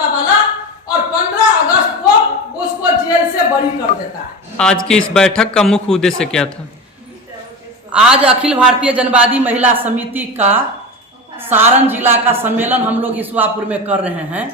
भाजपा वाला और 15 अगस्त को उसको जेल से बरी कर देता है। आज की इस बैठक का मुख्य उद्देश्य क्या था? आज अखिल भारतीय जनवादी महिला समिति का सारण जिला का सम्मेलन हम लोग ईश्वापुर में कर रहे हैं,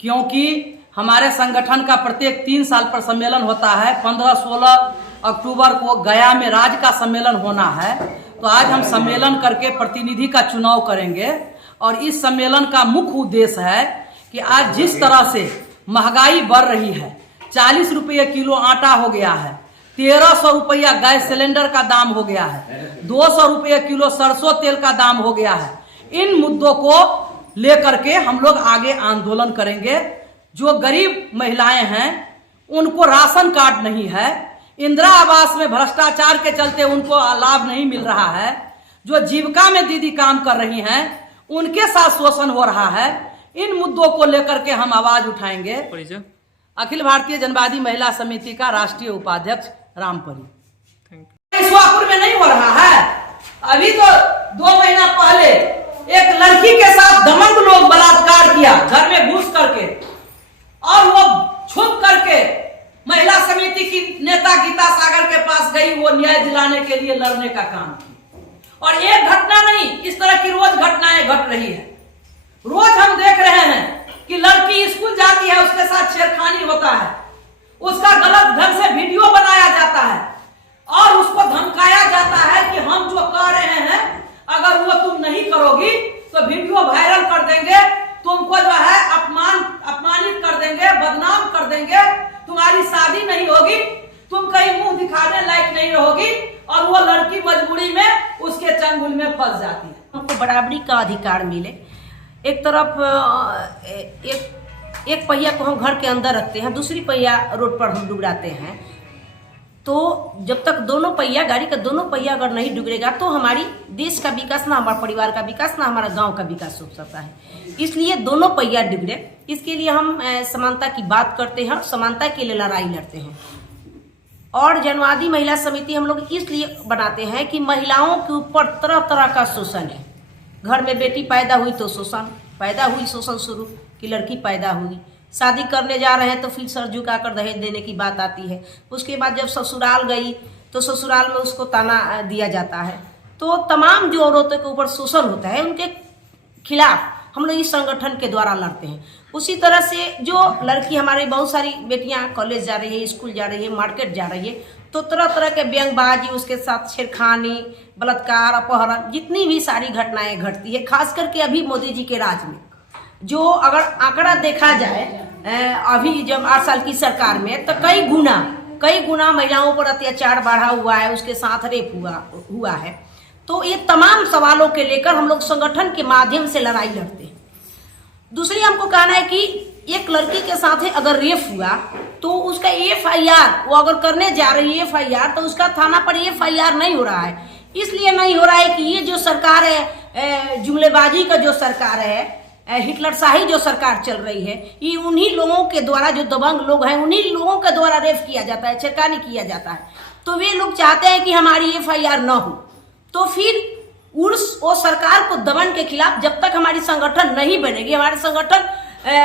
क्योंकि हमारे संगठन का प्रत्येक 3 साल पर सम्मेलन होता है। 15-16 अक्टूबर को गया में राज्य का सम्मेलन होना है, तो आज हम सम्मेलन करके प्रतिनिधि का चुनाव करेंगे। और इस सम्मेलन का मुख्य उद्देश्य है कि आज जिस तरह से महंगाई बढ़ रही है, 40 रुपये किलो आटा हो गया है, 1300 रुपया गैस सिलेंडर का दाम हो गया है, 200 रुपये किलो सरसों तेल का दाम हो गया है। इन मुद्दों को लेकर के हम लोग आगे आंदोलन करेंगे। जो गरीब महिलाएं हैं उनको राशन कार्ड नहीं है, इंदिरा आवास में भ्रष्टाचार के चलते उनको लाभ नहीं मिल रहा है, जो जीविका में दीदी काम कर रही हैं उनके साथ शोषण हो रहा है। इन मुद्दों को लेकर के हम आवाज उठाएंगे। अखिल भारतीय जनवादी महिला समिति का राष्ट्रीय उपाध्यक्ष रामपरी। ईश्वापुर में नहीं हो रहा है। अभी तो 2 महीना पहले एक लड़की के साथ दमंग लोग बलात्कार किया घर में घुस करके, और वो छुप करके महिला समिति की नेता गीता सागर के पास गई, वो न्याय दिलाने के लिए लड़ने का काम की। और एक घटना नहीं, इस तरह की रोज घटनाएं घट रही है। रोज हम देख रहे हैं कि लड़की स्कूल जाती है, उसके साथ छेड़खानी होता है, उसका गलत ढंग से वीडियो बनाया जाता है और उसको धमकाया जाता है कि हम जो कह रहे हैं अगर वो तुम नहीं करोगी तो वीडियो वायरल कर देंगे, तुमको जो है अपमानित कर देंगे, बदनाम कर देंगे, तुम्हारी शादी नहीं होगी, तुम कहीं मुंह दिखाने लायक नहीं रहोगी। और वो लड़की मजबूरी में उसके चंगुल में फंस जाती है। हमको बराबरी का अधिकार मिले। एक तरफ एक पहिया को हम घर के अंदर रखते हैं, दूसरी पहिया रोड पर हम डुगराते हैं। तो जब तक दोनों पहिया, गाड़ी का दोनों पहिया अगर नहीं डुगरेगा तो हमारी देश का विकास, ना हमारे परिवार का विकास, ना हमारा गांव का विकास हो सकता है। इसलिए दोनों पहिया डुगरे, इसके लिए हम समानता की बात करते हैं और समानता के लिए लड़ाई लड़ते हैं। और जनवादी महिला समिति हम लोग इसलिए बनाते हैं कि महिलाओं के ऊपर तरह तरह का शोषण है। घर में बेटी पैदा हुई तो शोषण, पैदा हुई शोषण शुरू कि लड़की पैदा हुई, शादी करने जा रहे हैं तो फिर सर झुकाकर दहेज देने की बात आती है। उसके बाद जब ससुराल गई तो ससुराल में उसको ताना दिया जाता है। तो तमाम जो औरतों के ऊपर शोषण होता है उनके खिलाफ हम लोग इस संगठन के द्वारा लड़ते हैं। उसी तरह से जो लड़की, हमारी बहुत सारी बेटियां कॉलेज जा रही है, स्कूल जा रही है, मार्केट जा रही है, तो तरह तरह के व्यंगबाजी, उसके साथ छेड़खानी, बलात्कार, अपहरण, जितनी भी सारी घटनाएं घटती है, खास करके अभी मोदी जी के राज में जो अगर आंकड़ा देखा जाए, अभी जब 8 साल की सरकार में, तो कई गुना महिलाओं पर अत्याचार बढ़ा हुआ है, उसके साथ रेप हुआ है। तो ये तमाम सवालों के लेकर हम लोग संगठन के माध्यम से लड़ाई लड़ते हैं। दूसरी हमको कहना है कि एक लड़की के साथ अगर रेप हुआ तो उसका FIR, वो अगर करने जा रही है FIR, तो उसका थाना पर FIR नहीं हो रहा है। इसलिए नहीं हो रहा है कि ये जो सरकार है, जुमलेबाजी का जो सरकार है, हिटलरशाही जो सरकार चल रही है, ये उन्हीं लोगों के द्वारा, जो दबंग लोग हैं, उन्हीं लोगों के द्वारा रेप किया जाता है, छेड़खानी किया जाता है। तो वे लोग चाहते हैं कि हमारी FIR न हो। तो फिर वो सरकार को दमन के खिलाफ जब तक हमारी संगठन नहीं बनेगी, हमारी संगठन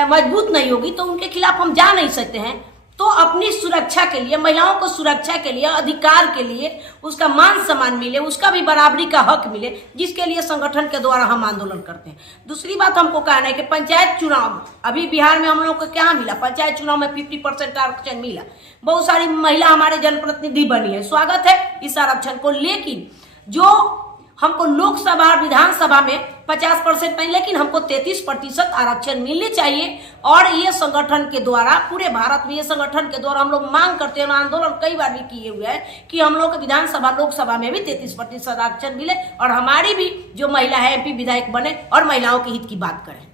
मजबूत नहीं होगी, तो उनके खिलाफ हम जा नहीं सकते हैं। तो अपनी सुरक्षा के लिए, महिलाओं को सुरक्षा के लिए, अधिकार के लिए, उसका मान सम्मान मिले, उसका भी बराबरी का हक मिले, जिसके लिए संगठन के द्वारा हम आंदोलन करते हैं। दूसरी बात हमको कहना है कि पंचायत चुनाव, अभी बिहार में हम लोग को क्या मिला, पंचायत चुनाव में 50% आरक्षण मिला। बहुत सारी महिला हमारे जनप्रतिनिधि बनी है, स्वागत है इस आरक्षण को। लेकिन जो हमको लोकसभा और विधानसभा में 50% नहीं, लेकिन हमको 33% आरक्षण मिलने चाहिए। और ये संगठन के द्वारा, पूरे भारत में ये संगठन के द्वारा हम लोग मांग करते हैं, आंदोलन कई बार भी किए हुए हैं कि हम लोग को विधानसभा, लोकसभा में भी 33% आरक्षण मिले और हमारी भी जो महिला है MP विधायक बने और महिलाओं के हित की बात करें।